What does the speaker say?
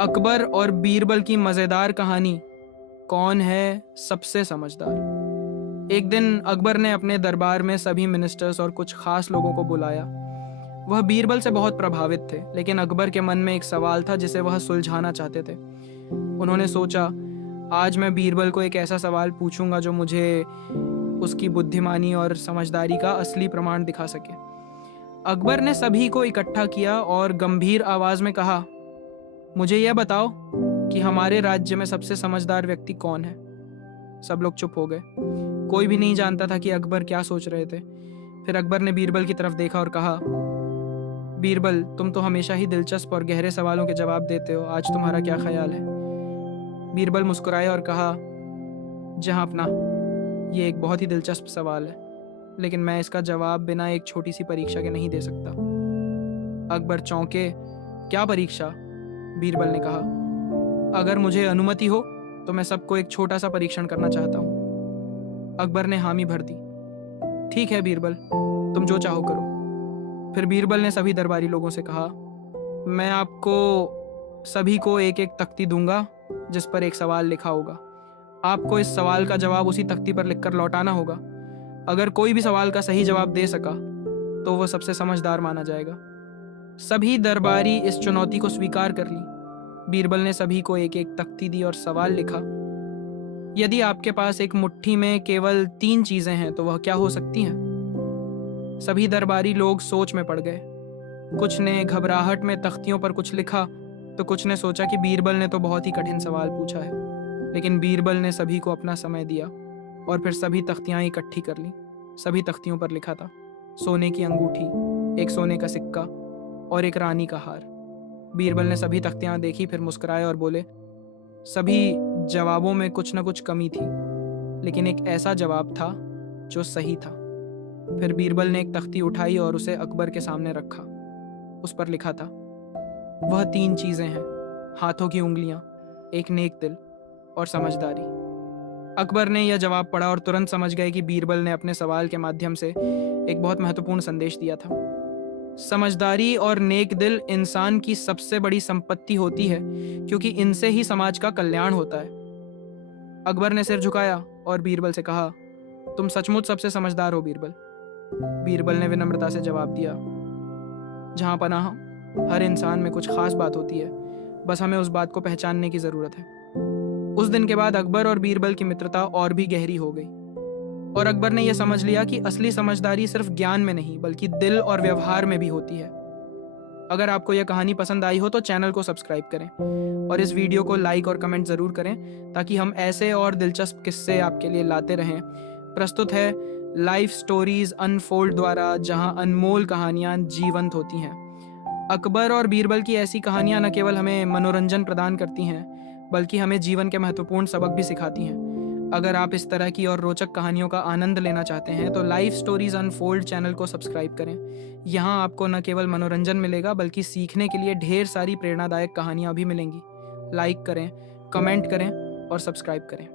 अकबर और बीरबल की मज़ेदार कहानी। कौन है सबसे समझदार। एक दिन अकबर ने अपने दरबार में सभी मिनिस्टर्स और कुछ खास लोगों को बुलाया। वह बीरबल से बहुत प्रभावित थे, लेकिन अकबर के मन में एक सवाल था जिसे वह सुलझाना चाहते थे। उन्होंने सोचा, आज मैं बीरबल को एक ऐसा सवाल पूछूंगा जो मुझे उसकी बुद्धिमानी और समझदारी का असली प्रमाण दिखा सके। अकबर ने सभी को इकट्ठा किया और गंभीर आवाज में कहा, मुझे यह बताओ कि हमारे राज्य में सबसे समझदार व्यक्ति कौन है। सब लोग चुप हो गए। कोई भी नहीं जानता था कि अकबर क्या सोच रहे थे। फिर अकबर ने बीरबल की तरफ देखा और कहा, बीरबल, तुम तो हमेशा ही दिलचस्प और गहरे सवालों के जवाब देते हो। आज तुम्हारा क्या ख्याल है? बीरबल मुस्कुराया और कहा, जहां अपना, ये एक बहुत ही दिलचस्प सवाल है, लेकिन मैं इसका जवाब बिना एक छोटी सी परीक्षा के नहीं दे सकता। अकबर चौंके। क्या परीक्षा? बीरबल ने कहा, अगर मुझे अनुमति हो तो मैं सबको एक छोटा सा परीक्षण करना चाहता हूँ। अकबर ने हामी भर दी। ठीक है बीरबल, तुम जो चाहो करो। फिर बीरबल ने सभी दरबारी लोगों से कहा, मैं आपको सभी को एक एक तख्ती दूंगा जिस पर एक सवाल लिखा होगा। आपको इस सवाल का जवाब उसी तख्ती पर लिखकर लौटाना होगा। अगर कोई भी सवाल का सही जवाब दे सका तो वह सबसे समझदार माना जाएगा। सभी दरबारी इस चुनौती को स्वीकार कर ली। बीरबल ने सभी को एक एक तख्ती दी और सवाल लिखा, यदि आपके पास एक मुट्ठी में केवल 3 चीजें हैं तो वह क्या हो सकती हैं? सभी दरबारी लोग सोच में पड़ गए। कुछ ने घबराहट में तख्तियों पर कुछ लिखा तो कुछ ने सोचा कि बीरबल ने तो बहुत ही कठिन सवाल पूछा है। लेकिन बीरबल ने सभी को अपना समय दिया और फिर सभी तख्तियां इकट्ठी कर ली। सभी तख्तियों पर लिखा था, सोने की अंगूठी, एक सोने का सिक्का और एक रानी का हार। बीरबल ने सभी तख्तियां देखी, फिर मुस्कुराए और बोले, सभी जवाबों में कुछ न कुछ कमी थी, लेकिन एक ऐसा जवाब था जो सही था। फिर बीरबल ने एक तख्ती उठाई और उसे अकबर के सामने रखा। उस पर लिखा था, वह 3 चीजें हैं, हाथों की उंगलियां, एक नेक दिल और समझदारी। अकबर ने यह जवाब पढ़ा और तुरंत समझ गए कि बीरबल ने अपने सवाल के माध्यम से एक बहुत महत्वपूर्ण संदेश दिया था। समझदारी और नेक दिल इंसान की सबसे बड़ी संपत्ति होती है, क्योंकि इनसे ही समाज का कल्याण होता है। अकबर ने सिर झुकाया और बीरबल से कहा, तुम सचमुच सबसे समझदार हो बीरबल। बीरबल ने विनम्रता से जवाब दिया, जहां पनाह, हर इंसान में कुछ खास बात होती है, बस हमें उस बात को पहचानने की जरूरत है। उस दिन के बाद अकबर और बीरबल की मित्रता और भी गहरी हो गई और अकबर ने यह समझ लिया कि असली समझदारी सिर्फ ज्ञान में नहीं बल्कि दिल और व्यवहार में भी होती है। अगर आपको यह कहानी पसंद आई हो तो चैनल को सब्सक्राइब करें और इस वीडियो को लाइक और कमेंट जरूर करें, ताकि हम ऐसे और दिलचस्प किस्से आपके लिए लाते रहें। प्रस्तुत है लाइफ स्टोरीज अनफोल्ड द्वारा, जहां अनमोल कहानियां जीवंत होती हैं। अकबर और बीरबल की ऐसी कहानियां न केवल हमें मनोरंजन प्रदान करती हैं, बल्कि हमें जीवन के महत्वपूर्ण सबक भी सिखाती हैं। अगर आप इस तरह की और रोचक कहानियों का आनंद लेना चाहते हैं तो लाइफ स्टोरीज अनफोल्ड चैनल को सब्सक्राइब करें। यहाँ आपको न केवल मनोरंजन मिलेगा बल्कि सीखने के लिए ढेर सारी प्रेरणादायक कहानियाँ भी मिलेंगी। लाइक करें, कमेंट करें और सब्सक्राइब करें।